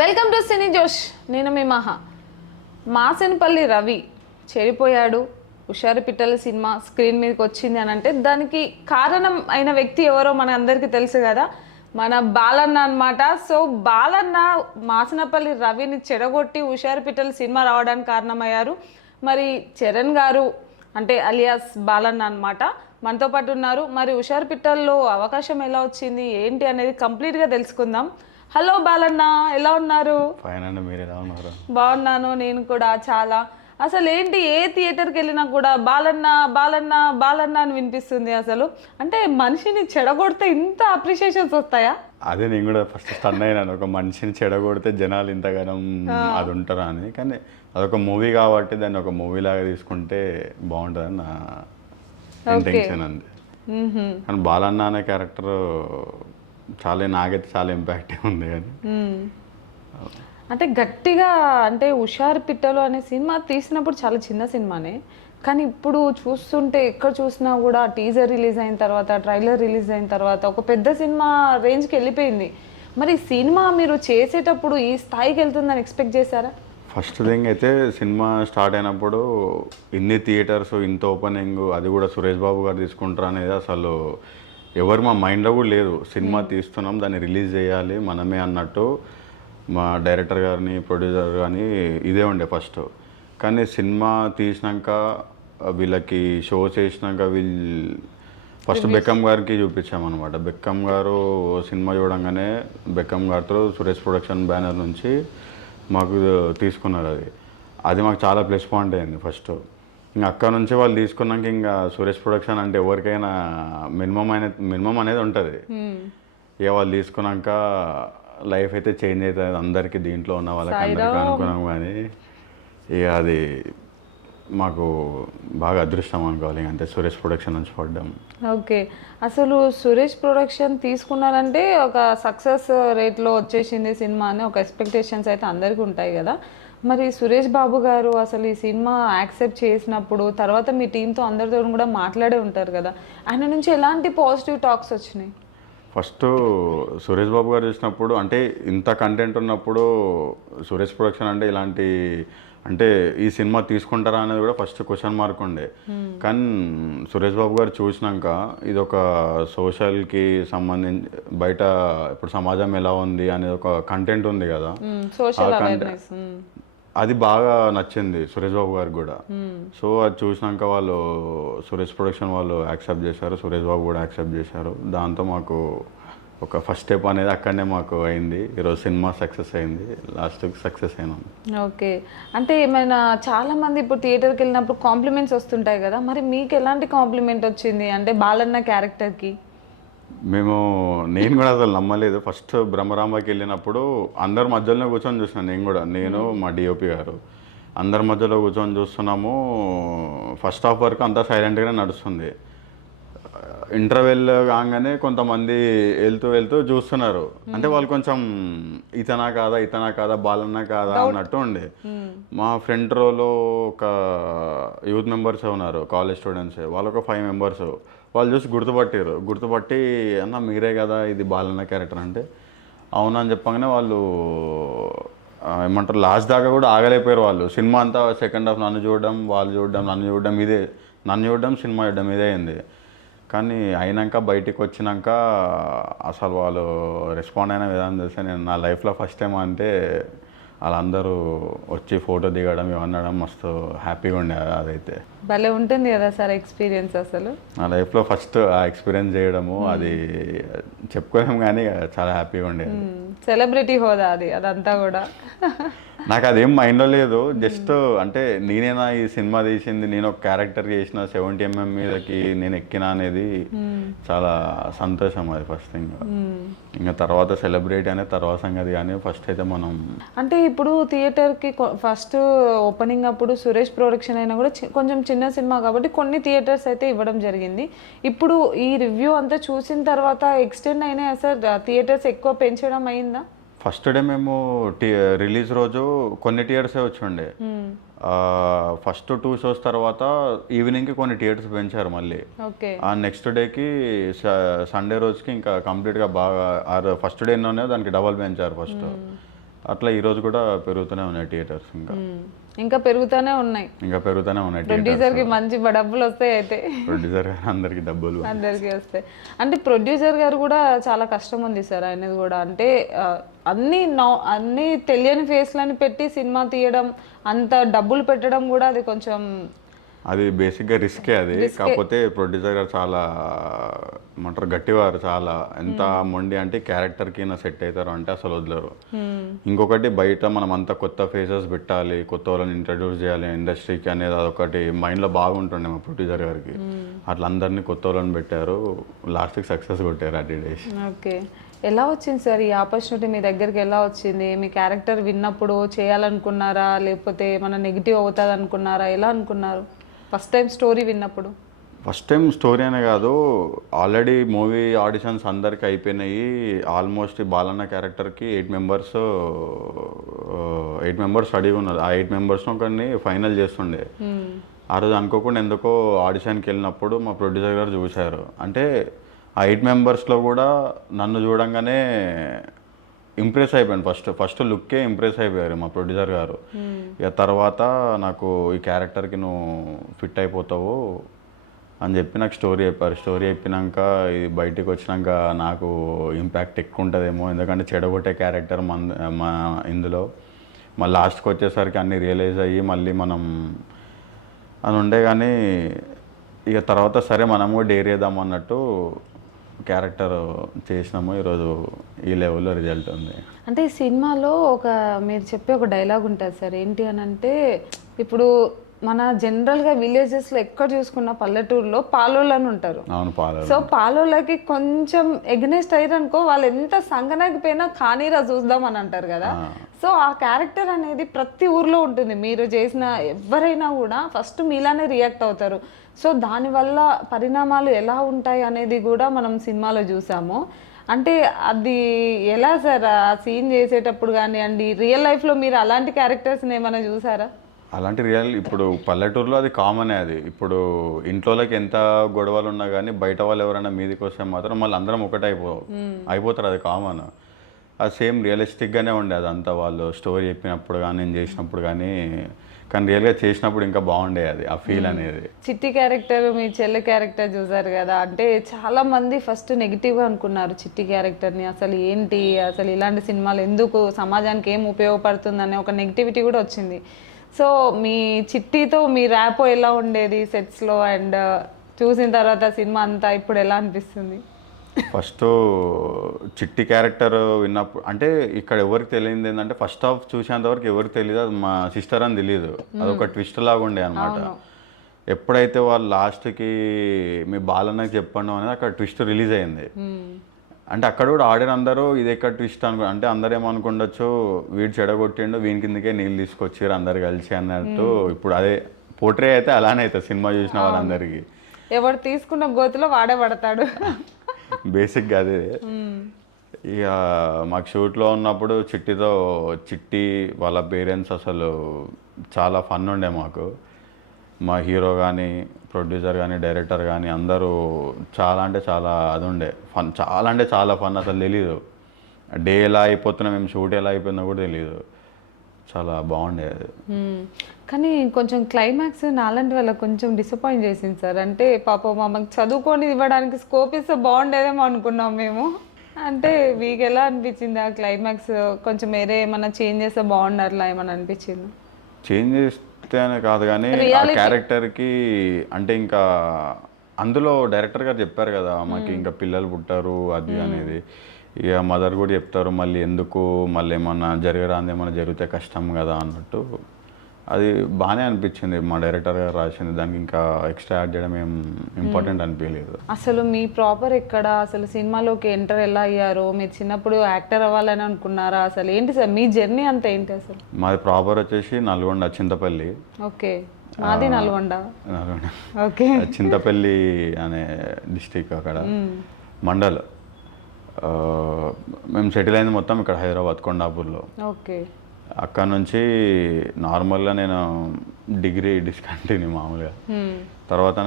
Welcome to సినీ జోష్. నేను మీ మాసెనపల్లి రవి చెడిపోయాడు, హుషారు పిట్టల సినిమా స్క్రీన్ మీదకి వచ్చింది అని అంటే దానికి కారణం అయిన వ్యక్తి ఎవరో మన అందరికీ తెలుసు కదా, మన బాలన్న అన్నమాట. సో బాలన్న మాసెనపల్లి రవిని చెడగొట్టి హుషారు పిట్టల సినిమా రావడానికి కారణమయ్యారు. మరి చరణ్ గారు అంటే అలియాస్ బాలన్న అన్నమాట మనతో పాటు ఉన్నారు. మరి హుషారు పిట్టల్లో అవకాశం ఎలా వచ్చింది ఏంటి అనేది కంప్లీట్గా తెలుసుకుందాం. హలో బాలన్న, ఎలా ఉన్నారు? ఫైన్ అండి, మీరు ఎలా ఉన్నారు? బాగున్నాను నేను కూడా చాలా. అసలు ఏంటి, ఏ థియేటర్కి వెళ్ళినా కూడా బాలన్న బాలన్న బాలన్న అని వినిపిస్తుంది. అసలు అంటే మనిషిని చెడగొడితే ఇంత అప్రిషియేషన్స్ వస్తాయా? అదే నేను కూడా ఫస్ట్ స్టన్ అయినాను, ఒక మనిషిని చెడగొడితే జనాలు ఇంతగానం అది ఉంటారా అని. కానీ అదొక మూవీ కాబట్టి దాన్ని ఒక మూవీ లాగా తీసుకుంటే బాగుంటుందని నా ఇంటెన్షన్ అండి. కానీ బాలన్న అనే క్యారెక్టర్ నాకైతే చాలా ఇంపాక్ట్ ఉంది. కానీ అంటే గట్టిగా అంటే హుషారు పిట్టలు అనే సినిమా తీసినప్పుడు చాలా చిన్న సినిమానే, కానీ ఇప్పుడు చూస్తుంటే ఎక్కడ చూసినా కూడా టీజర్ రిలీజ్ అయిన తర్వాత, ట్రైలర్ రిలీజ్ అయిన తర్వాత ఒక పెద్ద సినిమా రేంజ్కి వెళ్ళిపోయింది. మరి సినిమా మీరు చేసేటప్పుడు ఈ స్థాయికి వెళ్తుందని ఎక్స్పెక్ట్ చేశారా? ఫస్ట్ థింగ్ అయితే సినిమా స్టార్ట్ అయినప్పుడు ఇన్ని థియేటర్స్, ఇంత ఓపెనింగ్, అది కూడా సురేష్ బాబు గారు తీసుకుంటారు అనేది అసలు ఎవరు మా మైండ్లో కూడా లేదు. సినిమా తీస్తున్నాం, దాన్ని రిలీజ్ చేయాలి మనమే అన్నట్టు మా డైరెక్టర్ గారిని, ప్రొడ్యూసర్ కానీ ఇదే ఉండే ఫస్ట్. కానీ సినిమా తీసినాక వీళ్ళకి షో చేసినాక ఫస్ట్ బెక్కమ్ గారికి చూపించామన్నమాట. బెక్కమ్ గారు సినిమా చూడంగానే బెక్కమ్ గారితో సురేష్ ప్రొడక్షన్ బ్యానర్ నుంచి మాకు తీసుకున్నారు. అది మాకు చాలా ప్లస్ పాయింట్ అయింది ఫస్ట్. ఇంకా అక్కడ నుంచి వాళ్ళు తీసుకున్నాక ఇంకా సురేష్ ప్రొడక్షన్ అంటే ఎవరికైనా మినిమం అనేది ఉంటుంది. ఇక వాళ్ళు తీసుకున్నాక లైఫ్ అయితే చేంజ్ అవుతుంది అందరికీ, దీంట్లో ఉన్న వాళ్ళకి అందరికీ అనుకున్నాం. కానీ ఇక అది మాకు బాగా అదృష్టం అనుకోవాలి, అంటే సురేష్ ప్రొడక్షన్ నుంచి పడ్డాం. ఓకే, అసలు సురేష్ ప్రొడక్షన్ తీసుకున్నారంటే ఒక సక్సెస్ రేట్లో వచ్చేసింది సినిమా అని ఒక ఎక్స్పెక్టేషన్స్ అయితే అందరికీ ఉంటాయి కదా. మరి సురేష్ బాబు గారు అసలు ఈ సినిమా యాక్సెప్ట్ చేసినప్పుడు తర్వాత మీ టీంతో అందరితో కూడా మాట్లాడే ఉంటారు కదా, ఆయన నుంచి ఎలాంటి పాజిటివ్ టాక్స్ వచ్చినాయి? ఫస్ట్ సురేష్ బాబు గారు చూసినప్పుడు అంటే ఇంత కంటెంట్ ఉన్నప్పుడు సురేష్ ప్రొడక్షన్ అంటే ఇలాంటి అంటే ఈ సినిమా తీసుకుంటారా అనేది కూడా ఫస్ట్ క్వశ్చన్ మార్క్ ఉండే. కానీ సురేష్ బాబు గారు చూసినాక ఇది ఒక సోషల్కి సంబంధించి బయట ఇప్పుడు సమాజం ఎలా ఉంది అనేది ఒక కంటెంట్ ఉంది కదా, అది బాగా నచ్చింది సురేష్ బాబు గారికి కూడా. సో అది చూసినాక వాళ్ళు సురేష్ ప్రొడక్షన్ వాళ్ళు యాక్సెప్ట్ చేశారు, సురేష్ బాబు కూడా యాక్సెప్ట్ చేశారు. దాంతో మాకు ఒక ఫస్ట్ స్టెప్ అనేది అక్కడనే మాకు అయింది. ఈరోజు సినిమా సక్సెస్ అయింది, లాస్ట్కి సక్సెస్ అయినాం. ఓకే, అంటే ఏమైనా చాలామంది ఇప్పుడు థియేటర్కి వెళ్ళినప్పుడు కాంప్లిమెంట్స్ వస్తుంటాయి కదా, మరి మీకు ఎలాంటి కాంప్లిమెంట్ వచ్చింది అంటే బాలన్న క్యారెక్టర్కి? నేను కూడా అసలు నమ్మలేదు. ఫస్ట్ బ్రహ్మరాంబకి వెళ్ళినప్పుడు అందరి మధ్యలోనే కూర్చొని చూసినాను. నేను మా డిఓపి గారు అందరి మధ్యలో కూర్చొని చూస్తున్నాము. ఫస్ట్ హాఫ్ వరకు అంతా సైలెంట్గానే నడుస్తుంది. ఇంటర్వెల్ కాగానే కొంతమంది వెళ్తూ చూస్తున్నారు. అంటే వాళ్ళు కొంచెం ఇతనా కాదా బాలన్న కాదా అన్నట్టు ఉండే. మా ఫ్రంట్ రోలో ఒక యూత్ మెంబర్స్ ఉన్నారు, కాలేజ్ స్టూడెంట్స్, వాళ్ళు ఒక 5 మెంబర్స్. వాళ్ళు చూసి గుర్తుపట్టి అన్న మీరే కదా ఇది బాలన్న క్యారెక్టర్ అంటే అవునా అని చెప్పగానే వాళ్ళు ఏమంటారు లాస్ట్ దాకా కూడా ఆగలేకపోయారు. వాళ్ళు సినిమా అంతా సెకండ్ హాఫ్ నన్ను చూడడం, వాళ్ళు చూడడం, నన్ను చూడడం సినిమా చూడడం ఇదే అయింది. కానీ అయినాక బయటికి వచ్చినాక అసలు వాళ్ళు రెస్పాండ్ అయిన విధానం తెలిస్తే నేను నా లైఫ్లో ఫస్ట్ టైం అంటే వాళ్ళందరూ వచ్చి ఫోటో దిగడం ఇవన్నడం మస్తు హ్యాపీగా ఉండే. అదైతే భలే ఉంటుంది కదా సార్ ఎక్స్పీరియన్స్. అసలు నా లైఫ్లో ఫస్ట్ ఆ ఎక్స్పీరియన్స్ చేయడము అది చెప్పుకోలేము, కానీ చాలా హ్యాపీగా ఉండేది. సెలబ్రిటీ హోదా అదంతా కూడా నాకు అదేం మైండ్లో లేదు. జస్ట్ అంటే నేనేనా ఈ సినిమా తీసింది, నేను ఒక క్యారెక్టర్ చేసిన 70mm మీదకి నేను ఎక్కినా అనేది చాలా సంతోషం. అది ఫస్ట్ థింగ్. ఇంకా తర్వాత సెలబ్రిటీ అనే తర్వాత సంగతి. కానీ ఫస్ట్ అయితే మనం అంటే ఇప్పుడు థియేటర్కి ఫస్ట్ ఓపెనింగ్ అప్పుడు సురేష్ ప్రొడక్షన్ అయినా కూడా కొంచెం చిన్న సినిమా కాబట్టి కొన్ని థియేటర్స్ అయితే ఇవ్వడం జరిగింది. ఇప్పుడు ఈ రివ్యూ అంతా చూసిన తర్వాత ఎక్స్టెండ్ అయినాయా సార్, థియేటర్స్ ఎక్కువ పెంచడం అయిందా? ఫస్ట్ డే మేము రిలీజ్ రోజు కొన్ని థియేటర్సే వచ్చి ఫస్ట్ 2 షోస్ తర్వాత ఈవినింగ్కి కొన్ని థియేటర్స్ పెంచారు మళ్ళీ. ఆ నెక్స్ట్ డేకి సండే రోజుకి ఇంకా కంప్లీట్గా బాగా ఫస్ట్ డే ఎన్నో దానికి డబల్ పెంచారు ఫస్ట్. అట్లా ఈరోజు కూడా పెరుగుతూనే ఉన్నాయి థియేటర్స్, ఇంకా పెరుగుతూనే ఉన్నాయి. ఇంకా పెరుగుతూనే ఉన్నాయి. ప్రొడ్యూసర్కి మంచి డబ్బులు వస్తాయి అయితే. ప్రొడ్యూసర్ గారు అందరికి డబ్బులు అందరికీ వస్తాయి. అంటే ప్రొడ్యూసర్ గారు కూడా చాలా కష్టం ఉంది సార్ ఆయనది కూడా. అంటే అన్ని తెలియని ఫేస్లని పెట్టి సినిమా తీయడం, అంత డబ్బులు పెట్టడం కూడా అది కొంచెం అది బేసిక్గా రిస్కే అది. కాకపోతే ప్రొడ్యూసర్ గారు చాలా ఏమంటారు గట్టివారు, చాలా ఎంత మొండి అంటే క్యారెక్టర్కి సెట్ అవుతారు అంటే అసలు వదలరు. ఇంకొకటి బయట మనం అంతా కొత్త ఫేసెస్ పెట్టాలి, కొత్త వాళ్ళని ఇంట్రడ్యూస్ చేయాలి ఇండస్ట్రీకి అనేది అదొకటి మైండ్లో బాగుంటుండే మా ప్రొడ్యూసర్ గారికి. అట్లా అందరినీ కొత్త వాళ్ళని పెట్టారు, లాస్ట్కి సక్సెస్ కొట్టారు ఆ డేస్. ఓకే, ఎలా వచ్చింది సార్ ఈ ఆపర్చునిటీ మీ దగ్గరికి? ఎలా వచ్చింది? మీ క్యారెక్టర్ విన్నప్పుడు చేయాలనుకున్నారా, లేకపోతే ఏమైనా నెగిటివ్ అవుతుంది అనుకున్నారా, ఎలా అనుకున్నారు ఫస్ట్ టైం స్టోరీ విన్నప్పుడు? ఫస్ట్ టైం స్టోరీ అనే కాదు, ఆల్రెడీ మూవీ ఆడిషన్స్ అందరికి అయిపోయినాయి. ఆల్మోస్ట్ బాలన్న క్యారెక్టర్కి 8 మెంబర్స్ రెడీగా ఉన్నారు. ఆ 8 మెంబర్స్ను ఒకరిని ఫైనల్ చేస్తుండే. ఆ రోజు అనుకోకుండా ఎందుకో ఆడిషన్కి వెళ్ళినప్పుడు మా ప్రొడ్యూసర్ గారు చూశారు. అంటే ఆ 8 మెంబర్స్లో కూడా నన్ను చూడంగానే ఇంప్రెస్ అయిపోయాను. ఫస్ట్ లుక్కే ఇంప్రెస్ అయిపోయారు మా ప్రొడ్యూసర్ గారు. ఇక తర్వాత నాకు ఈ క్యారెక్టర్కి నువ్వు ఫిట్ అయిపోతావు అని చెప్పి నాకు స్టోరీ చెప్పారు. స్టోరీ చెప్పినాక ఇది బయటికి వచ్చినాక నాకు ఇంపాక్ట్ ఎక్కువ ఉంటుందేమో, ఎందుకంటే చెడగొట్టే క్యారెక్టర్ మా ఇందులో మళ్ళీ లాస్ట్కి వచ్చేసరికి అన్నీ రియలైజ్ అయ్యి మళ్ళీ మనం అని ఉండే. కానీ ఇక తర్వాత సరే మనం కూడా డేర్ చేద్దాం అన్నట్టు క్యారెక్టర్ చేసినాము. ఈరోజు ఈ లెవెల్లో రిజల్ట్ ఉంది. అంటే ఈ సినిమాలో మీరు చెప్పే ఒక డైలాగ్ ఉంటుంది సార్, ఏంటి అని అంటే, ఇప్పుడు మన జనరల్గా విలేజెస్లో ఎక్కడ చూసుకున్న పల్లెటూరులో పాలోళ్ళు అని ఉంటారు. అవును, సో పాలోళ్ళకి కొంచెం ఎగ్నెస్ట్ అయ్యారనుకో, వాళ్ళు ఎంత సంగనకపోయినా కానీరా చూద్దాం అని అంటారు కదా. సో ఆ క్యారెక్టర్ అనేది ప్రతి ఊర్లో ఉంటుంది. మీరు చేసిన ఎవరైనా కూడా ఫస్ట్ మీలానే రియాక్ట్ అవుతారు. సో దానివల్ల పరిణామాలు ఎలా ఉంటాయి అనేది కూడా మనం సినిమాలో చూసాము. అంటే అది ఎలా సార్ ఆ సీన్ చేసేటప్పుడు కానివ్వండి, రియల్ లైఫ్లో మీరు అలాంటి క్యారెక్టర్స్ని ఏమైనా చూసారా? అలాంటి ఇప్పుడు పల్లెటూరులో అది కామనే. అది ఇప్పుడు ఇంట్లోకి ఎంత గొడవలు ఉన్నా కానీ బయట వాళ్ళు ఎవరైనా మీదకి వస్తే మాత్రం మళ్ళీ అందరం ఒకటే అయిపోతారు, అది కామన్. అది సేమ్ రియలిస్టిక్గానే ఉండే అదంతా. వాళ్ళు స్టోరీ చెప్పినప్పుడు కానీ నేను చేసినప్పుడు కానీ రియల్గా చేసినప్పుడు ఇంకా బాగుండే అది, ఆ ఫీల్ అనేది. చిట్టి క్యారెక్టర్, మీ చెల్లె క్యారెక్టర్ చూసారు కదా, అంటే చాలా మంది ఫస్ట్ నెగిటివ్గా అనుకున్నారు చిట్టి క్యారెక్టర్ని. అసలు ఏంటి, అసలు ఇలాంటి సినిమాలు ఎందుకు, సమాజానికి ఏం ఉపయోగపడుతుంది అనే ఒక నెగిటివిటీ కూడా వచ్చింది. సో మీ చిట్టితో మీ ర్యాపో ఎలా ఉండేది సెట్స్లో, అండ్ చూసిన తర్వాత సినిమా అంతా ఇప్పుడు ఎలా అనిపిస్తుంది? ఫస్ట్ చిట్టి క్యారెక్టర్ విన్నప్పుడు అంటే ఇక్కడ ఎవరికి తెలియదు ఏంటంటే, ఫస్ట్ హాఫ్ చూసేంత వరకు ఎవరికి తెలియదు అది మా సిస్టర్ అని తెలియదు. అదొక ట్విస్ట్ లాగా ఉండే అనమాట. ఎప్పుడైతే వాళ్ళు లాస్ట్కి మీ బాలన్నకి చెప్పండి అనేది అక్కడ ట్విస్ట్ రిలీజ్ అయింది. అంటే అక్కడ కూడా ఆడిన అందరూ ఇది ఎక్కడ ట్విస్ట్ అంటే అందరూ ఏమనుకుండొచ్చు, వీడు చెడగొట్టిండు వీని కిందకే నీళ్ళు తీసుకొచ్చారు అందరు కలిసి అన్నట్టు. ఇప్పుడు అదే పోట్రే అయితే అలానే అవుతుంది సినిమా చూసిన వాళ్ళందరికీ. ఎవరు తీసుకున్న గోతులో వాడే పడతాడు, బేసిక్గా అదే. ఇక మాకు షూట్లో ఉన్నప్పుడు చిట్టి వాళ్ళ పేరెంట్స్ అసలు చాలా ఫన్ ఉండే మాకు. మా హీరో కానీ ప్రొడ్యూసర్ కానీ డైరెక్టర్ కానీ అందరూ చాలా అంటే చాలా అది ఉండే ఫన్, చాలా అంటే చాలా ఫన్. అసలు తెలీదు డే ఎలా అయిపోతున్నా, మేము షూట్ ఎలా అయిపోయిందో కూడా తెలియదు. చాలా బాగుండేది. కానీ కొంచెం క్లైమాక్స్ నాలాంటి వాళ్ళకి కొంచెం డిసప్పాయింట్ చేసింది సార్. అంటే పాపం మాకు చదువుకొని ఇవ్వడానికి స్కోప్ ఇస్తే బాగుండేదేమో అనుకున్నాం మేము. అంటే మీకు ఎలా అనిపించింది ఆ క్లైమాక్స్? కొంచెం వేరే ఏమన్నా చేంజ్ చేస్తే బాగుండాలా ఏమన్నా అనిపించింది? చేంజ్ చేస్తే అనే కాదు కానీ ఆ క్యారెక్టర్కి అంటే ఇంకా అందులో డైరెక్టర్ గారు చెప్పారు కదా మాకు ఇంకా పిల్లలు పుట్టారు అది అనేది. ఇక మదర్ కూడా చెప్తారు మళ్ళీ ఎందుకు, మళ్ళీ ఏమన్నా జరగరాంది ఏమన్నా జరిగితే కష్టం కదా అన్నట్టు. అది బాగానే అనిపించింది మా డైరెక్టర్ గారు రాసింది. దానికి ఇంకా ఎక్స్ట్రా యాడ్ చేయడం ఏం ఇంపార్టెంట్ అనిపించలేదు. అసలు మీ ప్రాపర్ ఎక్కడ, అసలు సినిమాలోకి ఎంటర్ ఎలా అయ్యారు? మీరు చిన్నప్పుడు యాక్టర్ అవ్వాలని అనుకున్నారా? అసలు ఏంటి సార్ మీ జర్నీ అంతా ఏంటి అసలు? మాది ప్రాపర్ వచ్చేసి నల్గొండ చింతపల్లి. ఓకే, మాది నల్గొండ. ఓకే, చింతపల్లి అనే డిస్టిక్ అక్కడ మండల్. మేము సెటిల్ అయింది మొత్తం ఇక్కడ హైదరాబాద్ కొండాపూర్లో. ఓకే, అక్కడ నుంచి నార్మల్గా నేను డిగ్రీ డిస్కంటిన్యూ మామూలుగా. తర్వాత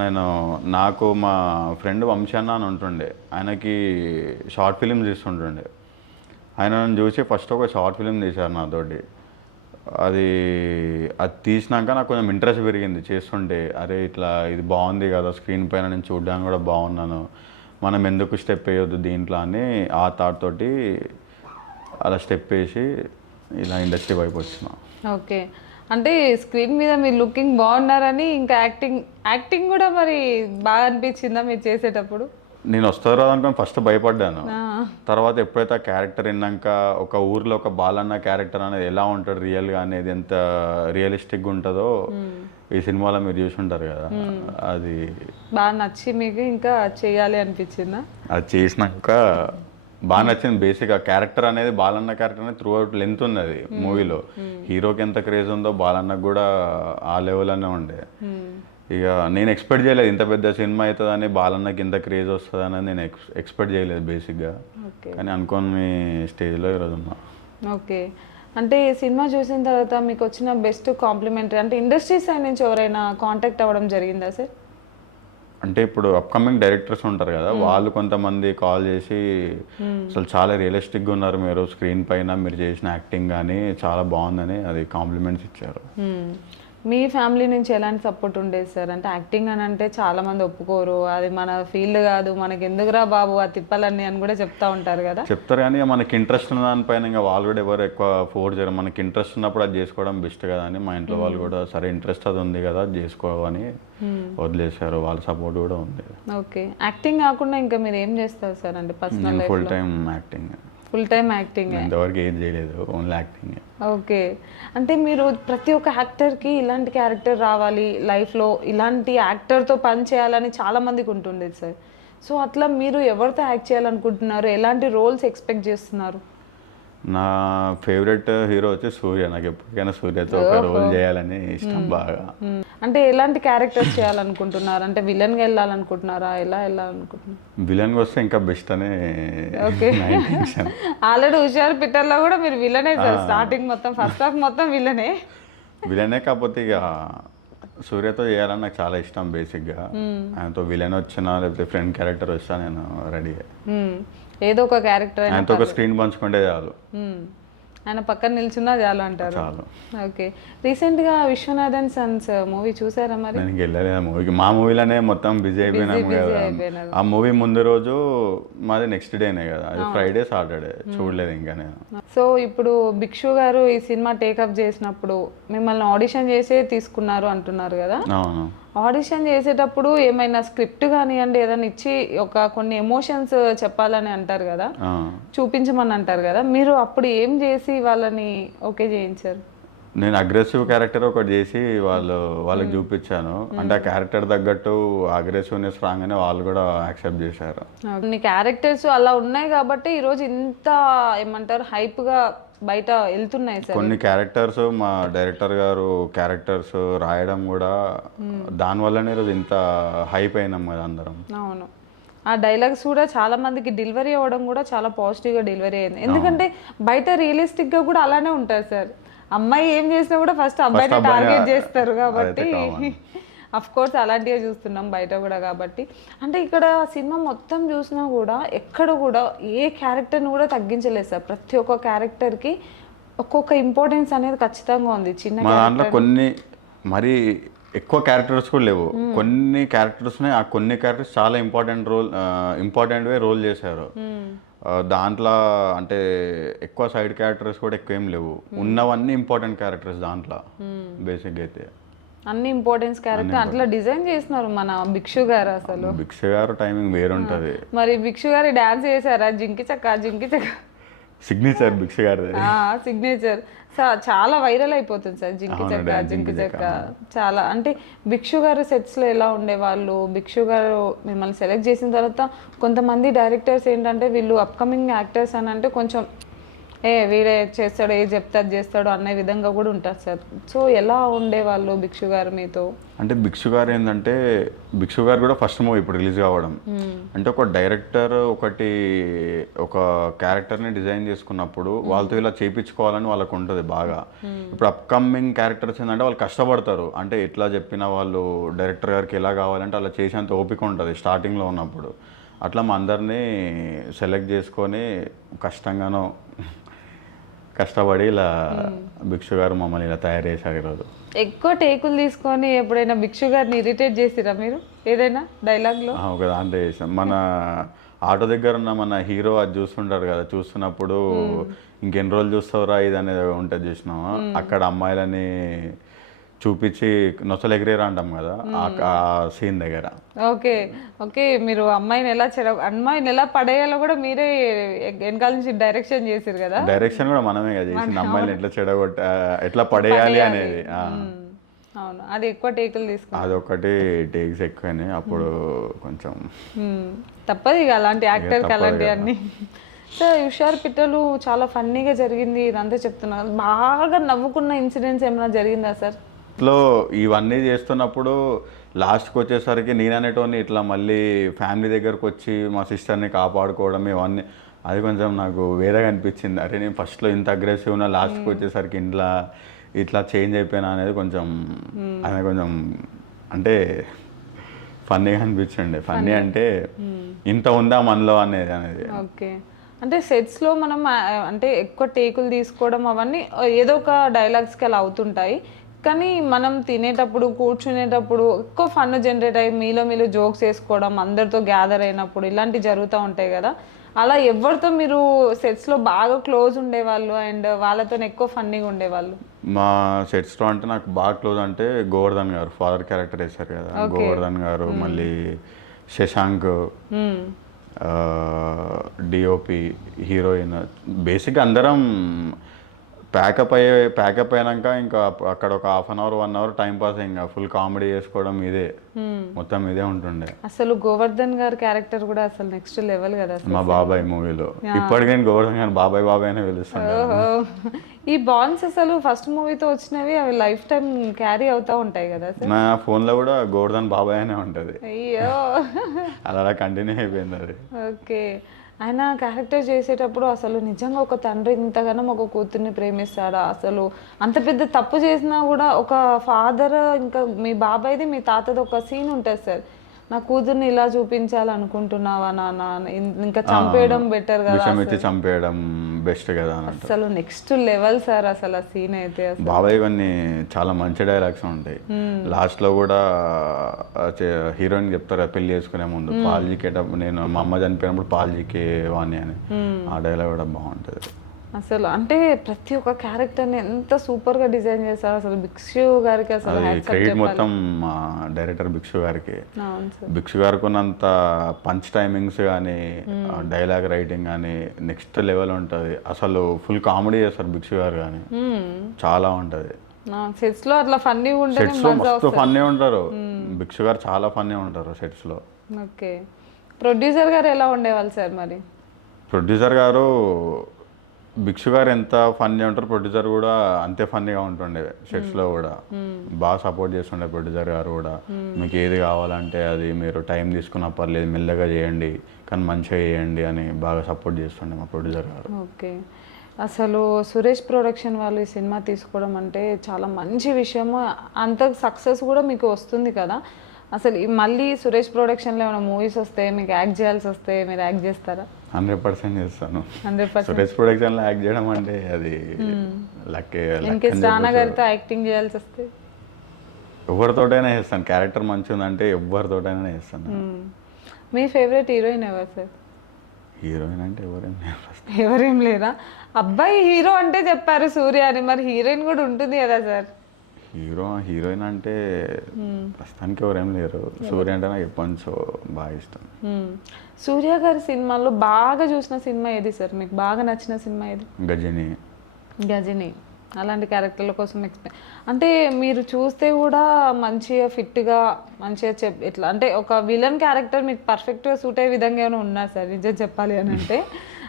నాకు మా ఫ్రెండ్ వంశీ అన్న అని ఉంటుండే, ఆయనకి షార్ట్ ఫిలిమ్స్ ఇస్తుంటుండే. ఆయన నన్ను చూసి ఫస్ట్ ఒక షార్ట్ ఫిలిం తీశారు నాతోటి. అది అది తీసినాక నాకు కొంచెం ఇంట్రెస్ట్ పెరిగింది చేస్తుంటే. అరే ఇట్లా ఇది బాగుంది కదా, స్క్రీన్ పైన నేను చూడడానికి కూడా బాగున్నాను, మనం ఎందుకు స్టెప్ వేయొద్దు దీంట్లో అని ఆ థాట్ తోటి అలా స్టెప్ వేసి ఇలా ఇండస్ట్రీ వైపు వచ్చిన. ఓకే. అంటే స్క్రీన్ మీద మీరు లుకింగ్ బాగున్నారని ఇంకా యాక్టింగ్ కూడా మరి బాగా అనిపించిందా మీరు చేసేటప్పుడు? నేను వస్తారో అనుకుని ఫస్ట్ భయపడ్డాను. తర్వాత ఎప్పుడైతే ఆ క్యారెక్టర్ విన్నాక, ఒక ఊర్లో ఒక బాలన్న క్యారెక్టర్ అనేది ఎలా ఉంటాడు రియల్గా అనేది ఎంత రియలిస్టిక్గా ఉంటుందో ఈ సినిమాలో మీరు చూసి ఉంటారు కదా, అది బాగా నచ్చి మీకు ఇంకా చేయాలి అనిపించిందా? అది చేసినాక బాగా నచ్చింది. బేసిక్ ఆ క్యారెక్టర్ అనేది, బాలన్న క్యారెక్టర్ అనేది త్రూ అవుట్ లెంత్ ఉన్నది మూవీలో. హీరోకి ఎంత క్రేజ్ ఉందో బాలన్నకు కూడా ఆ లెవెల్లోనే ఉండే. ఇక నేను ఎక్స్పెక్ట్ చేయలేదు ఇంత పెద్ద సినిమా అవుతుందని, బాలన్నకి ఇంత క్రేజ్ వస్తుందని నేను ఎక్స్పెక్ట్ చేయలేదు బేసిక్గా. కానీ అనుకోని స్టేజ్లో ఈరోజు ఉన్నా. ఓకే. అంటే ఈ సినిమా చూసిన తర్వాత మీకు వచ్చిన బెస్ట్ కాంప్లిమెంటరీ అంటే ఇండస్ట్రీ సైడ్ నుంచి ఎవరైనా కాంటాక్ట్ అవ్వడం జరిగిందా సార్? అంటే ఇప్పుడు అప్కమింగ్ డైరెక్టర్స్ ఉంటారు కదా, వాళ్ళు కొంతమంది కాల్ చేసి అసలు చాలా రియలిస్టిక్గా ఉన్నారు మీరు స్క్రీన్ పైన, మీరు చేసిన యాక్టింగ్ కానీ చాలా బాగుందని అది కాంప్లిమెంట్స్ ఇచ్చారు. మీ ఫ్యామిలీ నుంచి ఎలాంటి సపోర్ట్ ఉండేది సార్? అంటే యాక్టింగ్ అని అంటే చాలా మంది ఒప్పుకోరు, అది మన ఫీల్డ్ కాదు, మనకి ఎందుకురా బాబు ఆ తిప్పాలని అని కూడా చెప్తా ఉంటారు కదా. చెప్తారు కానీ మనకి ఇంట్రెస్ట్ ఉన్న దానిపైన ఇంకా వాళ్ళు కూడా ఎవరు ఎక్కువ ఫోర్స్ చేయరు. మనకి ఇంట్రెస్ట్ ఉన్నప్పుడు అది చేసుకోవడం బెస్ట్ కదా అని మా ఇంట్లో వాళ్ళు కూడా సరే ఇంట్రెస్ట్ అది ఉంది కదా చేసుకోవని వదిలేశారు. వాళ్ళ సపోర్ట్ కూడా ఉంది. ఓకే. యాక్టింగ్ కాకుండా ఇంకా మీరు ఏం చేస్తారు సార్? అంటే personal life full time acting. Full time acting? ఇంతవరకు ఏం చేయలేదు, ఓన్లీ యాక్టింగ్. ఓకే. అంటే మీరు ప్రతి ఒక్క యాక్టర్కి ఇలాంటి క్యారెక్టర్ రావాలి లైఫ్లో, ఇలాంటి యాక్టర్తో పని చేయాలని చాలా మందికి ఉంటుంది సార్. సో అట్లా మీరు ఎవరితో యాక్ట్ చేయాలనుకుంటున్నారు, ఎలాంటి రోల్స్ ఎక్స్పెక్ట్ చేస్తున్నారు? నా ఫేవరెట్ హీరో వచ్చి సూర్య. నాకు ఎప్పటికైనా సూర్యతో ఒక రోల్ చేయాలని ఇష్టం బాగా. అంటే ఎలాంటి క్యారెక్టర్స్ చేయాలనుకుంటున్నారు? అంటే విలన్గా వెళ్ళాలనుకుంటున్నారా, ఎలా వెళ్ళాలనుకుంటున్నారు? విలన్గా వస్తే ఇంకా బెస్ట్ అని. ఓకే. ఆల్రెడీ హుషారు పిట్టర్లో కూడా మీరు విలనే సార్, స్టార్టింగ్ మొత్తం ఫస్ట్ హాఫ్ మొత్తం విలనే. విలనే కాకపోతే ఇక సూర్యతో చేయాలని నాకు చాలా ఇష్టం బేసిక్గా. ఆయనతో విలన్ వచ్చినా లేకపోతే ఫ్రెండ్ క్యారెక్టర్ వచ్చినా నేను రెడీ. ఏదో ఒక క్యారెక్టర్ ఆయనతో ఒక స్క్రీన్ పంచుకుంటే చాలు, ఆయన పక్కన నిల్చున్నా చాలు అంటారు. చాలు. ఓకే. రీసెంట్గా విశ్వనాథన్ సన్స్ మూవీ చూసారా మరి? నేను వెళ్ళలేదు మూవీకి. మా మూవీలోనే మొత్తం బిజీ అయిపోయినాము కదా. ఆ మూవీ ముందు రోజు మాది నెక్స్ట్ డేనే కదా, అది ఫ్రైడే సాటర్డే, చూడలేదు ఇంకా నేను. సో ఇప్పుడు భిక్షు గారు ఈ సినిమా టేకప్ చేసినప్పుడు మిమ్మల్ని ఆడిషన్ చేసే తీసుకున్నారు అంటున్నారు కదా. అవును. ఆడిషన్ చేసేటప్పుడు ఏమైనా స్క్రిప్ట్ కానివ్వండి ఏదైనా ఇచ్చి ఒక కొన్ని ఎమోషన్స్ చెప్పాలని అంటారు కదా, చూపించమని అంటారు కదా, మీరు అప్పుడు ఏం చేసి వాళ్ళని ఓకే చేయించారు? నేను అగ్రెసివ్ క్యారెక్టర్ ఒకటి చేసి వాళ్ళకి చూపించాను. అంటే ఆ క్యారెక్టర్ తగ్గట్టు అగ్రెసివ్నెస్ రాగానే వాళ్ళు కూడా యాక్సెప్ట్ చేశారు. కొన్ని క్యారెక్టర్స్ అలా ఉన్నాయి కాబట్టి ఈరోజు ఇంత ఏమంటారు హైప్గా బయట వెళ్తున్నాయి సార్. కొన్ని క్యారెక్టర్స్ మా డైరెక్టర్ గారు క్యారెక్టర్స్ రాయడం కూడా దానివల్లనే ఈరోజు ఇంత హైప్ అయినాం కదా అందరం. అవును. ఆ డైలాగ్స్ కూడా చాలా మందికి డెలివరీ అవ్వడం కూడా చాలా పాజిటివ్గా డెలివరీ అయింది. ఎందుకంటే బయట రియలిస్టిక్గా కూడా అలానే ఉంటారు సార్. అమ్మాయి ఏం చేసినా కూడా ఫస్ట్ అబ్బాయిని టార్గెట్ చేస్తారు కాబట్టి అఫ్ కోర్స్ అలాంటివే చూస్తున్నాం బయట కూడా. కాబట్టి అంటే ఇక్కడ సినిమా మొత్తం చూసినా కూడా ఎక్కడ కూడా ఏ క్యారెక్టర్ని కూడా తగ్గించలేదు సార్. ప్రతి ఒక్క క్యారెక్టర్కి ఒక్కొక్క ఇంపార్టెన్స్ అనేది ఖచ్చితంగా ఉంది. చిన్న మా దాంట్లో కొన్ని మరి ఎక్కువ క్యారెక్టర్స్ కూడా లేవు, కొన్ని క్యారెక్టర్స్ ఉన్నాయి. ఆ కొన్ని క్యారెక్టర్స్ చాలా ఇంపార్టెంట్ రోల్ చేశారు దాంట్లో. అంటే ఎక్కువ సైడ్ క్యారెక్టర్స్ కూడా ఎక్కువ ఏం లేవు, ఉన్నవన్నీ ఇంపార్టెంట్ క్యారెక్టర్స్ దాంట్లో. బేసిక్గా అయితే అన్ని ఇంపార్టెన్స్ క్యారెక్టర్ అట్లా డిజైన్ చేస్తున్నారు మన భిక్షు గారు. అసలు భిక్షు గారు టైమింగ్ వేరుంటది. మరి భిక్షు గారు డాన్స్ చేశారా? జింకి చక్క జింకి చక్క సిగ్నేచర్ భిక్షు గారి సిగ్నేచర్ చాలా వైరల్ అయిపోతుంది సార్. జింకి చక్క జింకి చక్క చాలా. అంటే భిక్షు గారు సెట్స్లో ఎలా ఉండేవాళ్ళు? భిక్షు గారు మిమ్మల్ని సెలెక్ట్ చేసిన తర్వాత కొంతమంది డైరెక్టర్స్ ఏంటంటే వీళ్ళు అప్కమింగ్ యాక్టర్స్ అని అంటే కొంచెం వీడే చేస్తాడు, ఏ చెప్తే అది చేస్తాడు అనే విధంగా కూడా ఉంటారు సార్. సో ఎలా ఉండేవాళ్ళు భిక్షు గారు మీతో? అంటే భిక్షు గారు ఏంటంటే, భిక్షు గారు కూడా ఫస్ట్ మూవీ ఇప్పుడు రిలీజ్ కావడం. అంటే ఒక డైరెక్టర్ ఒక క్యారెక్టర్ని డిజైన్ చేసుకున్నప్పుడు వాళ్ళతో ఇలా చేయించుకోవాలని వాళ్ళకు ఉంటుంది బాగా. ఇప్పుడు అప్కమింగ్ క్యారెక్టర్స్ ఏంటంటే వాళ్ళు కష్టపడతారు. అంటే ఎట్లా చెప్పిన వాళ్ళు డైరెక్టర్ గారికి ఎలా కావాలంటే అలా చేసేంత ఓపిక ఉంటుంది స్టార్టింగ్లో ఉన్నప్పుడు. అట్లా మా అందరినీ సెలెక్ట్ చేసుకొని కష్టంగానో కష్టపడి ఇలా భిక్షు గారు మమ్మల్ని ఇలా తయారు చేశారు ఈరోజు. ఎక్కువ టేకులు తీసుకొని ఎప్పుడైనా భిక్షు గారిని ఇరిటేట్ చేసిరా మీరు ఏదైనా డైలాగ్లో? ఒక దాంట్లో చేసాం. మన ఆటో దగ్గర ఉన్న మన హీరో అది చూస్తుంటారు కదా, చూస్తున్నప్పుడు ఇంకెన్ని రోజులు చూస్తావురా ఇది అనేది ఉంటుంది చూసినావా, అక్కడ అమ్మాయిలని చూపించి నొసలు ఎగిరేరా అంటాం కదా, ఆ సీన్ దగ్గర. ఓకే ఓకే, మీరు అమ్మాయిని ఎలా పడేయాలో కూడా మీరే వెనకాల నుంచి డైరెక్షన్ చేసారు కదా. డైరెక్షన్ కూడా మనమే కదా చేసింది, అమ్మాయిని ఎట్లా ఎట్లా పడేయాలి అనేది. అవును, అది ఎక్కువ టేకులు తీసుకున్నాం. అదొకటి టేక్స్ ఎక్కువనే, అప్పుడు కొంచెం తప్పదు ఇక అలాంటి యాక్టర్కి అలాంటి అన్ని. సో హుషారు పిట్టలు చాలా ఫన్నీగా జరిగింది ఇదంతా చెప్తున్నారు. బాగా నవ్వుకున్న ఇన్సిడెంట్స్ ఏమైనా జరిగిందా సార్? లో ఇవన్నీ చేస్తున్నప్పుడు లాస్ట్కి వచ్చేసరికి నేను అనేటోని ఇట్లా మళ్ళీ ఫ్యామిలీ దగ్గరకు వచ్చి మా సిస్టర్ని కాపాడుకోవడం ఇవన్నీ, అది కొంచెం నాకు వేరేగా అనిపించింది. అరే నేను ఫస్ట్లో ఇంత అగ్రెసివ్ ఉన్నా, లాస్ట్కి వచ్చేసరికి ఇంట్లో ఇట్లా చేంజ్ అయిపోయినా అనేది కొంచెం అది కొంచెం అంటే ఫన్నీగా అనిపించండి. ఫన్నీ అంటే ఇంత ఉందా మనలో అనేది. ఓకే, అంటే సెట్స్లో మనం అంటే ఎక్కువ టేకులు తీసుకోవడం అవన్నీ ఏదో ఒక డైలాగ్స్కి అలా అవుతుంటాయి, కానీ మనం తినేటప్పుడు కూర్చునేటప్పుడు ఎక్కువ ఫన్ జనరేట్ అయ్యి మీలో జోక్స్ వేసుకోవడం, అందరితో గ్యాదర్ అయినప్పుడు ఇలాంటివి జరుగుతూ ఉంటాయి కదా. అలా ఎవరితో మీరు సెట్స్లో బాగా క్లోజ్ ఉండేవాళ్ళు అండ్ వాళ్ళతో ఎక్కువ ఫన్నీగా ఉండేవాళ్ళు? మా సెట్స్లో అంటే నాకు బాగా క్లోజ్ అంటే గోవర్ధన్ గారు, ఫాదర్ క్యారెక్టర్ వేశారు కదా, గోవర్ధన్ గారు, మళ్ళీ శశాంక్, డిఓపి, హీరోయిన్, బేసిక్గా అందరం ప్యాకప్ అయినాక ఇంకా అక్కడ ఒక 1/2 అవర్ 1 అవర్ టైం పాస్, ఇంకా ఫుల్ కామెడీ చేసుకోవడం ఇదే మొత్తం ఇదే ఉంటుండే. అసలు గోవర్ధన్ గారి క్యారెక్టర్ కూడా అసలు నెక్స్ట్ లెవెల్ కదా. మా బాబాయ్ మూవీలో ఇప్పటికీ నేను గోవర్ధన్ గారు బాబాయ్ అనే పిలుస్తాను. ఈ బాండ్స్ అసలు ఫస్ట్ మూవీతో వచ్చినవి అవి లైఫ్ టైం క్యారీ అవుతూ ఉంటాయి కదా. నా ఫోన్లో కూడా గోవర్ధన్ బాబాయ్ అనే ఉంటుంది. అయ్యో, అలా కంటిన్యూ అయిపోయింది అది. ఓకే, ఆయన క్యారెక్టర్ చేసేటప్పుడు అసలు నిజంగా ఒక తండ్రి ఇంతగానో ఒక కూతుర్ని ప్రేమిస్తాడా? అసలు అంత పెద్ద తప్పు చేసినా కూడా ఒక ఫాదర్, ఇంకా మీ బాబాయ్ది మీ తాతది ఒక సీన్ ఉంటుంది సార్, నా కూతుర్ని ఇలా చూపించాలనుకుంటున్నావా నాన్న, ఇంకా చంపేయడం బెటర్ కదా, చంపేయడం బెస్ట్ కదా. అసలు నెక్స్ట్ లెవెల్ సార్ అసలు ఆ సీన్ అయితే. బాబాయ్ కొన్ని చాలా మంచి డైలాగ్స్ ఉంటాయి. లాస్ట్ లో కూడా హీరోయిన్ చెప్తారు పెళ్లి చేసుకునే ముందు, పాలు జీకేటప్పుడు నేను మా అమ్మ చనిపోయినప్పుడు పాలు జీకేవాణి అని, ఆ డైలాగ్ కూడా బాగుంటుంది. అసలు అంటే ప్రతి ఒక్క క్యారెక్టర్ని ఎంత సూపర్గా డిజైన్ చేశారు అసలు. భిక్షు గారికి అసలు క్రెడిట్ మొత్తం మా డైరెక్టర్ భిక్షు గారికి. భిక్షు గారికి ఉన్నంత పంచ్ టైమింగ్స్ కానీ, డైలాగ్ రైటింగ్ కానీ నెక్స్ట్ లెవెల్ ఉంటుంది. అసలు ఫుల్ కామెడీ చేస్తారు భిక్షు గారు కానీ, చాలా ఉంటుంది. సెట్స్ లో అట్లా ఫన్నీ ఉంటుంది, మస్తు ఫన్నీ ఉంటారు. భిక్షు గారు చాలా ఫన్నీ ఉంటారు సెట్స్ లో. ఓకే, ప్రొడ్యూసర్ గారు ఎలా ఉండేవాళ్ళు సార్ మరి? ప్రొడ్యూసర్ గారు భిక్షు గారు ఎంత ఫన్నీ ఉంటారు, ప్రొడ్యూసర్ కూడా అంతే ఫన్నీగా ఉంటుండే. సెట్స్లో కూడా బాగా సపోర్ట్ చేస్తుండే ప్రొడ్యూసర్ గారు కూడా. మీకు ఏది కావాలంటే అది మీరు టైం తీసుకున్నా పర్లేదు, మెల్లగా చేయండి కానీ మంచిగా చేయండి అని బాగా సపోర్ట్ చేస్తుండే మా ప్రొడ్యూసర్ గారు. ఓకే, అసలు సురేష్ ప్రొడక్షన్ వాళ్ళు ఈ సినిమా తీసుకోవడం అంటే చాలా మంచి విషయము. అంత సక్సెస్ కూడా మీకు వస్తుంది కదా. అసలు మళ్ళీ సురేష్ ప్రొడక్షన్లో ఏమైనా మూవీస్ వస్తే మీకు యాక్ట్ చేయాల్సి వస్తే మీరు యాక్ట్ చేస్తారా? 100% చేస్తాను. 100%. సురేష్ ప్రొడక్షన్లో యాక్ట్ చేయడం అంటే అది లక్కే. ఇంకేస్ రానా గారితో యాక్టింగ్ చేయాల్సి వస్తే ఎవరితోటైనా చేస్తాను. క్యారెక్టర్ మంచిగా ఉందంటే ఎవరితోటైనా చేస్తాను. మీ ఫేవరెట్ హీరోయిన్ ఎవరు సార్? హీరోయిన్ అంటే ఎవరేం లేరా? అబ్బాయి హీరో అంటే చెప్పారు సూర్య అని, మరి హీరోయిన్ కూడా ఉంటుంది కదా సార్? హీరోయిన్ అంటే ప్రస్తుతానికి ఎవరేం లేరు. సూర్య అంటే నాకు ఎప్పటి నుంచో బాగా ఇష్టం. సూర్య గారి సినిమాల్లో బాగా చూసిన సినిమా ఏది సార్? మీకు బాగా నచ్చిన సినిమా ఏది? గజని. అలాంటి క్యారెక్టర్ల కోసం అంటే మీరు చూస్తే కూడా మంచిగా ఫిట్గా మంచిగా ఇట్లా అంటే ఒక విలన్ క్యారెక్టర్ మీకు పర్ఫెక్ట్గా సూట్ అయ్యే విధంగా ఏమైనా ఉన్నారు సార్ నిజం చెప్పాలి అని అంటే?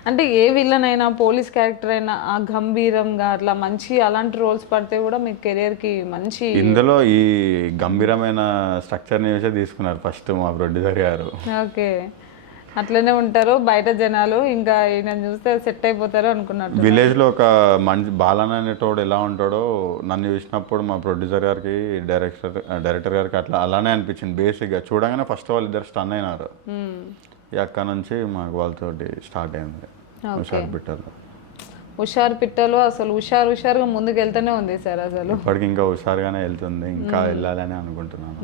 అంటే ఏ విలన్ అయినా, పోలీస్ క్యారెక్టర్ అయినా గంభీరంగా అట్లా మంచి అలాంటి రోల్స్ పడితే కూడా మీ కెరియర్కి మంచి. ఇందులో ఈ గంభీరమైన స్ట్రక్చర్ని వేసే తీసుకున్నారు ఫస్ట్ మా ప్రొడ్యూసర్ గారు. ఓకే, అట్లనే ఉంటారు బయట జనాలు, ఇంకా ఈయన చూస్తే సెట్ అయిపోతారు అనుకున్నారు. విలేజ్లో ఒక మంచి బాలన్ అనేటోడు ఎలా ఉంటాడో నన్ను చూసినప్పుడు మా ప్రొడ్యూసర్ గారికి, డైరెక్టర్ గారికి అలానే అనిపించింది. బేసిక్గా చూడగానే ఫస్ట్ వాళ్ళు ఇద్దరు స్టన్ అయినారు. అక్కడ నుంచి మాకు వాళ్ళతో స్టార్ట్ అయింది. హుషారు పిట్టలు అసలు హుషారుగా ముందుకు వెళ్తూనే ఉంది సార్ అసలు. ఇప్పటికి ఇంకా హుషారుగానే వెళ్తుంది, ఇంకా వెళ్ళాలని అనుకుంటున్నాను.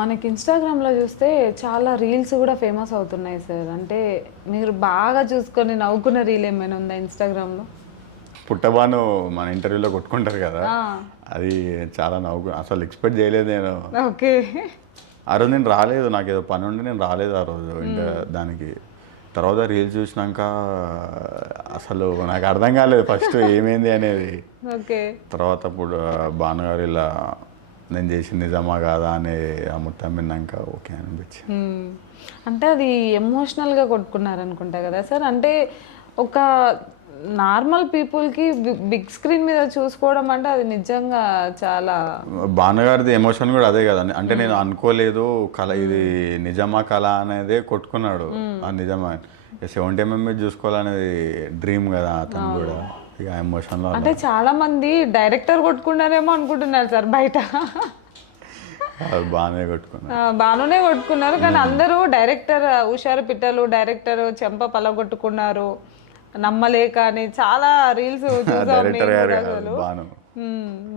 మనకి ఇన్స్టాగ్రామ్లో చూస్తే చాలా రీల్స్ కూడా ఫేమస్ అవుతున్నాయి సార్. అంటే మీరు బాగా చూసుకొని నవ్వుకున్న రీల్ ఏమైనా ఉందా ఇన్స్టాగ్రామ్లో? పుట్టబాను మన ఇంటర్వ్యూలో కొట్టుకుంటారు కదా, అది చాలా అసలు ఎక్స్పెక్ట్ చేయలేదు నేను. ఓకే. ఆ రోజు నేను రాలేదు, నాకు ఏదో పని ఉండి నేను రాలేదు ఆ రోజు ఇంకా దానికి. తర్వాత రీల్స్ చూసినాక అసలు నాకు అర్థం కాలేదు ఫస్ట్ ఏమైంది అనేది. ఓకే. తర్వాత ఇప్పుడు భానుగారు ఇలా నేను చేసింది నిజమా కాదా అనే ఆ మొత్తం విన్నాక ఓకే అనిపించింది. అంటే అది ఎమోషనల్గా కొట్టుకున్నారనుకుంటా కదా సార్. అంటే ఒక నార్మల్ పీపుల్కి బిగ్ స్క్రీన్ మీద చూసుకోవడం అంటే అది నిజంగా చాలా. భానుగారిది ఎమోషన్ కూడా అదే కదా, అంటే నేను అనుకోలేదు కళ ఇది నిజమా కళ అనేదే కొట్టుకున్నాడు. ఆ నిజమా 70mm చూసుకోవాలనేది డ్రీమ్ కదా అతను కూడా. ఇక ఎమోషన్లో అంటే చాలా మంది డైరెక్టర్ కొట్టుకున్నారేమో అనుకుంటున్నారు సార్ బయట. బాగానే కొట్టుకున్నారు, బాగానే కొట్టుకున్నారు. కానీ అందరూ డైరెక్టర్ హుషారు పిట్టలు, డైరెక్టర్ చెంప పలగొట్టుకున్నారు నమ్మలేక అని చాలా రీల్స్ చూసాం.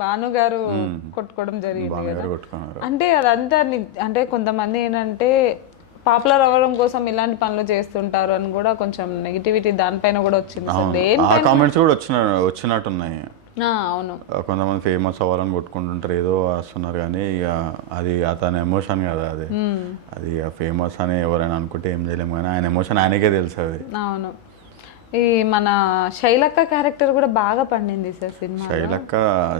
భాను గారు కొట్టుకోవడం జరిగింది కదా. అంటే అదంతా అంటే కొంతమంది ఏంటంటే పాపులర్ అవ్వడం కోసం ఇలాంటి పనులు చేస్తుంటారు అని కూడా కొంచెం నెగిటివిటీ దానిపైన కూడా వచ్చింది. కామెంట్స్ కూడా వచ్చినట్టున్నాయి. అవును, కొంతమంది ఫేమస్ అవ్వాలని కొట్టుకుంటుంటారు, ఏదో వస్తున్నారు. కానీ ఇక అది అతని ఎమోషన్ కదా, అది ఫేమస్ అని ఎవరైనా అనుకుంటే ఏం చేయలేము. కానీ ఆయన ఎమోషన్ ఆయనకే తెలుసు అది. అవును. ఈ మన శైలక్క క్యారెక్టర్ కూడా బాగా పండింది సార్ సినిమా.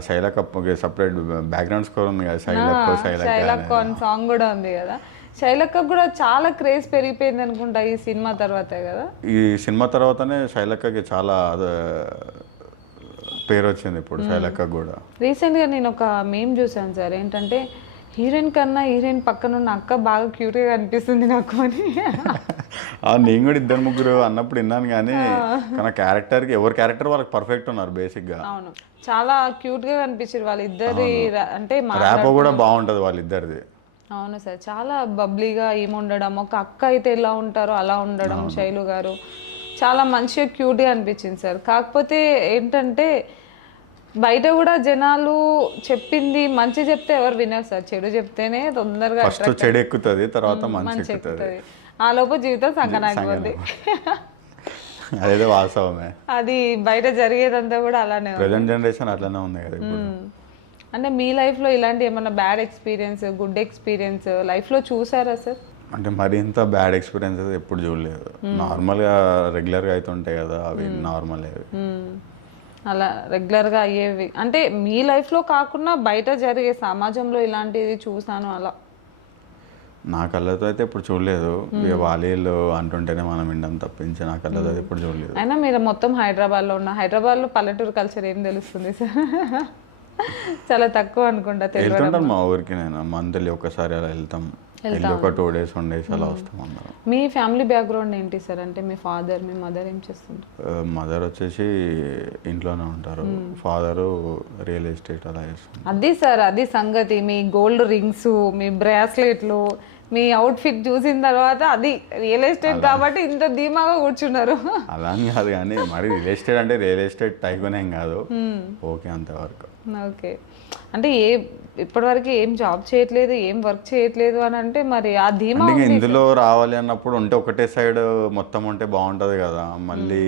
శైలక్క సపరేట్ బ్యాక్గ్రౌండ్ స్కోర్ ఉంది కదా, శైలక్క అని సాంగ్ కూడా ఉంది కదా. శైలక్క కూడా చాలా క్రేజ్ పెరిగిపోయింది అనుకుంటా ఈ సినిమా తర్వాతే కదా. ఈ సినిమా తర్వాతనే శైలక్కకి చాలా పేరు వచ్చింది ఇప్పుడు శైలక్క కూడా. రీసెంట్గా నేను ఒక మీమ్ చూసాను సార్, ఏంటంటే హీరోయిన్ కన్నా హీరోయిన్ పక్కన ఉన్న అక్క బాగా క్యూట్గా అనిపిస్తుంది నాకు అని. నేను కూడా 2-3 అన్నప్పుడు విన్నాను, కానీ క్యారెక్టర్కి ఎవరి క్యారెక్టర్ వాళ్ళకి పర్ఫెక్ట్ ఉన్నారు బేసిక్గా. అవును, చాలా క్యూట్గా కనిపించారు వాళ్ళిద్దరి. అంటే ర్యాప్ కూడా బాగుంటుంది వాళ్ళిద్దరిది. అవును సార్, చాలా బబ్లీగా ఏముండడం, ఒక అక్క అయితే ఎలా ఉంటారో అలా ఉండడం శైలు గారు చాలా మంచిగా క్యూట్గా అనిపించింది సార్. కాకపోతే ఏంటంటే బయట కూడా జనాలు చెప్పింది మంచి చెప్తే ఎవరు వినరు సార్, చెడు చెప్తేనే తొందరగా చెడు ఎక్కుతుంది, తర్వాత మంచి ఎక్కుతుంది. ఆ లోపు జీవితం సంగనాగిపోద్ది. అదేదో వాస్తవమే, అది బయట జరిగేదంతా కూడా అలానే. ప్రెజెంట్ జనరేషన్ అట్లానే ఉంది కదా ఇప్పుడు. అంటే మీ లైఫ్లో ఇలాంటి ఏమన్నా బ్యాడ్ ఎక్స్పీరియన్స్, గుడ్ ఎక్స్పీరియన్స్ లైఫ్లో చూసారా సార్? అంటే మరి ఇంత బ్యాడ్ ఎక్స్పీరియన్సెస్ ఎప్పుడు చూడలేదు. నార్మల్గా రెగ్యులర్గా అవుతుంటాయి కదా, అవి నార్మల్. అలా రెగ్యులర్గా అయ్యేవి అంటే మీ లైఫ్లో కాకుండా బయట జరిగే సమాజంలో ఇలాంటిది చూసాను అలా? నా కళ్ళతో అయితే ఇప్పుడు చూడలేదు, ఇక వాళ్ళు అంటుంటేనే మనం వినడం తప్పించి నా కళ్ళతో అయితే ఇప్పుడు చూడలేదు. అయినా మీరు మొత్తం హైదరాబాద్లో ఉన్న, హైదరాబాద్లో పల్లెటూరు కల్చర్ ఏం తెలుస్తుంది సార్? చాలా తక్కువ అనుకుంటా. వెళ్తుంటాం మా ఊరికి, నేను మంత్లీ ఒకసారి అలా వెళ్తాం, ఒక 2 days 1 days అలా వస్తాం అందరం. మీ ఫ్యామిలీ బ్యాక్గ్రౌండ్ ఏంటి సార్? అంటే మీ ఫాదర్ మీ మదర్ ఏం చేస్తుంటారు? మదర్ వచ్చేసి ఇంట్లోనే ఉంటారు, ఫాదరు రియల్ ఎస్టేట్ అలా చేస్తారు. అది సార్, అది సంగతి. మీ గోల్డ్ రింగ్స్, మీ బ్రాస్లెట్లు, మీ అవుట్ఫిట్ చూసిన తర్వాత అది రియల్ ఎస్టేట్ కాబట్టి ఇంత ధీమాగా కూర్చున్నారు. అలా అని కాదు, కానీ మరి రియల్ ఎస్టేట్ అంటే రియల్ ఎస్టేట్ టైకోన్ ఏం కాదు. ఓకే, అంతవరకు. ఓకే. అంటే ఇప్పటివరకు ఏం జాబ్ చేయట్లేదు, ఏం వర్క్ చేయట్లేదు అని అంటే మరి ఆ ధీమా ఇందులో రావాలి అన్నప్పుడు ఉంటే ఒకటే సైడ్ మొత్తం ఉంటే బాగుంటుంది కదా. మళ్ళీ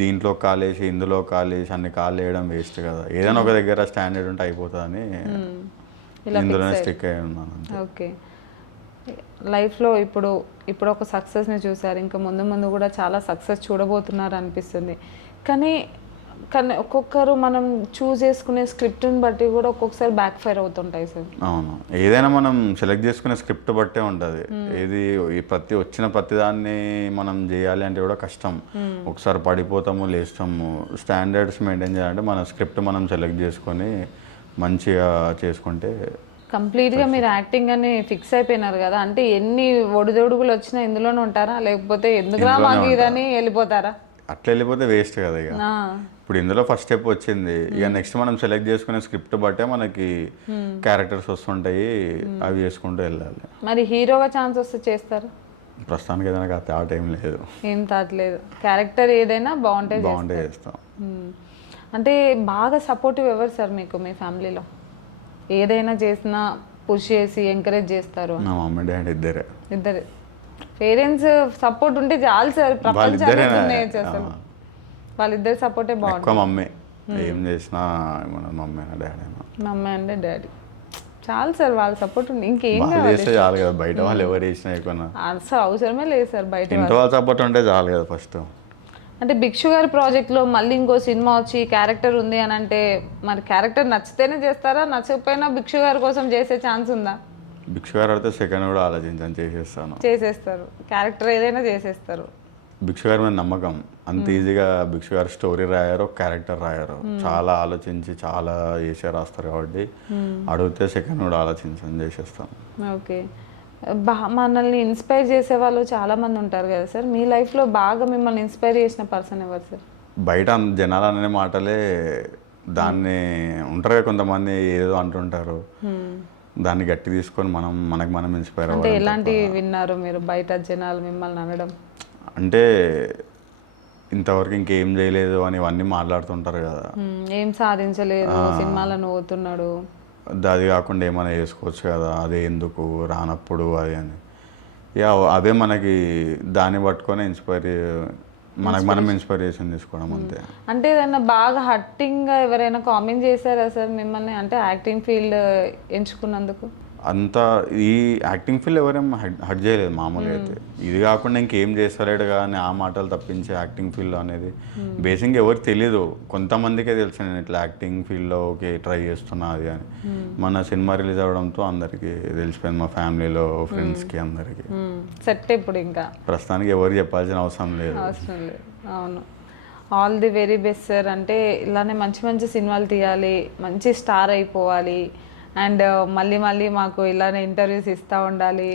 దీంట్లో కాలేసి ఇందులో కాలేసి అన్ని కాల్ వేయడం వేస్ట్ కదా. ఏదైనా ఒక దగ్గర స్టాండర్డ్ ఉంటే అయిపోతుందని ఇందులోనే స్టిక్ అయి ఉన్నాను. ఓకే. లైఫ్లో ఇప్పుడు ఒక సక్సెస్ని చూసారు, ఇంకా ముందు కూడా చాలా సక్సెస్ చూడబోతున్నారు అనిపిస్తుంది. కానీ ఒక్కొక్కరు మనం చూస్ చేసుకునే స్క్రిప్ట్ని బట్టి కూడా ఒక్కొక్కసారి బ్యాక్ ఫైర్ అవుతుంటాయి సార్. అవును, ఏదైనా మనం సెలెక్ట్ చేసుకునే స్క్రిప్ట్ బట్టే ఉంటుంది. ఏది వచ్చిన ప్రతిదాన్ని మనం చేయాలి అంటే కూడా కష్టం. ఒకసారి పడిపోతాము, లేస్తాము. స్టాండర్డ్స్ మెయింటైన్ చేయాలంటే మన స్క్రిప్ట్ మనం సెలెక్ట్ చేసుకొని మంచిగా చేసుకుంటే. కంప్లీట్గా మీరు యాక్టింగ్ అని ఫిక్స్ అయిపోయినారు కదా, అంటే ఎన్ని ఒడిదొడుగులు వచ్చినా ఇందులోనే ఉంటారా, లేకపోతే ఎందుకురా మాకు ఇదని వెళ్ళిపోతారా? అట్లా వెళ్ళిపోతే వేస్ట్ కదా. ఇక ఇప్పుడు ఇందులో ఫస్ట్ స్టెప్ వచ్చింది, ఇక నెక్స్ట్ మనం సెలెక్ట్ చేసుకునే స్క్రిప్ట్ బట్టే మనకి క్యారెక్టర్స్ వస్తుంటాయి, అవి చేసుకుంటూ వెళ్ళాలి. మరి హీరోగా ఛాన్స్ వస్తే చేస్తారు? ప్రస్తుతానికి ఏదైనా ఆ థాట్ ఏం లేదు. ఏం తాట్లేదు, క్యారెక్టర్ ఏదైనా బాగుంటే బాగుంటే చేస్తాం. అంటే బాగా సపోర్టివ్ ఎవరు సార్ మీకు మీ ఫ్యామిలీలో? ఏదైనా చేసినా పుష్ చేసి ఎంకరేజ్ చేస్తారు? మా మమ్మీ డాడీ ఇద్దరే. ఇద్దరు పేరెంట్స్ సపోర్ట్ ఉంటే చాలు సార్, ప్రపంచాన్ని దున్నేయచ్చు అసలు. వాళ్ళిద్దరు సపోర్టే బాగుంటుంది. ఎక్కువ మమ్మీ ఏం చేసినా మన మమ్మీ డాడీ. మమ్మీ అంటే డాడీ చాలు సార్, వాళ్ళ సపోర్ట్ ఉంది, ఇంకేం వాళ్ళు కావాలి? చేస్తే చాలు కదా, బయట వాళ్ళు ఎవరు చేసినా ఎక్కువ అసలు అవసరమే లేదు సార్ బయట ఇంట్లో వాళ్ళ సపోర్ట్ ఉంటే చాలు కదా ఫస్ట్. అంటే భిక్షు గారి ప్రాజెక్ట్లో మళ్ళీ ఇంకో సినిమా వచ్చి క్యారెక్టర్ ఉంది అని అంటే మరి క్యారెక్టర్ నచ్చితేనే చేస్తారా, నచ్చకపోయినా భిక్షు గారి కోసం చేసే ఛాన్స్ ఉందా? భిక్షు గారు అయితే సెకండ్ కూడా ఆలోచించాను, చేసేస్తాను. చేసేస్తారు, క్యారెక్టర్ ఏదైనా చేసేస్తారు. భిక్షు గారి మీద నమ్మకం. అంత ఈజీగా భిక్షు గారు స్టోరీ రాయారు, క్యారెక్టర్ రాయారు, చాలా ఆలోచించి చాలా చేసే రాస్తారు కాబట్టి అడిగితే సెకండ్ కూడా ఆలోచించాను, చేసేస్తాను. ఓకే, మనల్ని ఇన్స్పైర్ చేసే వాళ్ళు చాలా మంది ఉంటారు కదా సార్, మీ లైఫ్లో బాగా మిమ్మల్ని ఇన్స్పైర్ చేసిన పర్సన్ ఎవరు సార్? బయట జనాలు అనే మాటలే దాన్ని ఉంటారు కదా, కొంతమంది ఏదో అంటుంటారు, దాన్ని గట్టి తీసుకొని మనకు మనం ఇన్స్పైర్ అంటే అవ్వాలి. ఎలాంటివి విన్నారు మీరు బయట జనాలు మిమ్మల్ని అనడం? అంటే ఇంతవరకు ఇంకేం చేయలేదు అని ఇవన్నీ మాట్లాడుతుంటారు కదా, ఏం సాధించలేదు, సినిమాలను పోతున్నాడు, అది కాకుండా ఏమైనా చేసుకోవచ్చు కదా, అదే ఎందుకు రానప్పుడు అది అని. అవే మనకి దాన్ని పట్టుకొని మనకు మనం ఇన్స్పిరేషన్ తీసుకోవడం అంతే. అంటే ఏదైనా బాగా హట్టింగ్గా ఎవరైనా కామెంట్ చేశారా సార్ మిమ్మల్ని, అంటే యాక్టింగ్ ఫీల్డ్ ఎంచుకున్నందుకు? అంతా ఈ యాక్టింగ్ ఫీల్డ్ ఎవరేం హట్ చేయలేదు మామూలుగా అయితే. ఇది కాకుండా ఇంకేం చేస్తలేడు కానీ ఆ మాటలు తప్పించే యాక్టింగ్ ఫీల్డ్ అనేది బేసిక్గా ఎవరికి తెలీదు, కొంతమందికే తెలుసు నేను ఇట్లా యాక్టింగ్ ఫీల్డ్లో ఓకే ట్రై చేస్తున్నా అది అని. మన సినిమా రిలీజ్ అవ్వడంతో అందరికీ తెలిసిపోయింది, మా ఫ్యామిలీలో ఫ్రెండ్స్కి అందరికీ. సెట్ ఇప్పుడు ఇంకా ప్రస్తుతానికి ఎవరికి చెప్పాల్సిన అవసరం లేదు. అవును, all the very best sir. అంటే ఇలానే మంచి మంచి సినిమాలు తీయాలి, మంచి స్టార్ అయిపోవాలి, అండ్ మళ్ళీ మళ్ళీ మాకు ఇలానే ఇంటర్వ్యూస్ ఇస్తూ ఉండాలి,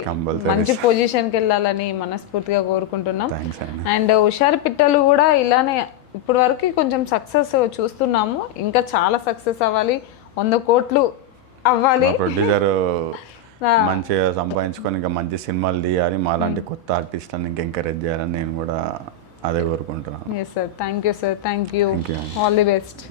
మంచి పొజిషన్కి వెళ్ళాలని మనస్ఫూర్తిగా కోరుకుంటున్నాం. అండ్ హుషారు పిట్టలు కూడా ఇలానే ఇప్పటి వరకు కొంచెం సక్సెస్ చూస్తున్నాము, ఇంకా చాలా సక్సెస్ అవ్వాలి, 100 కోట్లు అవ్వాలి. ప్రొడ్యూసర్ మంచిగా సంపాదించుకొని ఇంకా మంచి సినిమాలు తీయాలి, మాలాంటి కొత్త ఆర్టిస్ట్లను ఇంకా ఎంకరేజ్ చేయాలని నేను కూడా అదే కోరుకుంటున్నాను. Yes sir, thank you sir, thank you, all the best.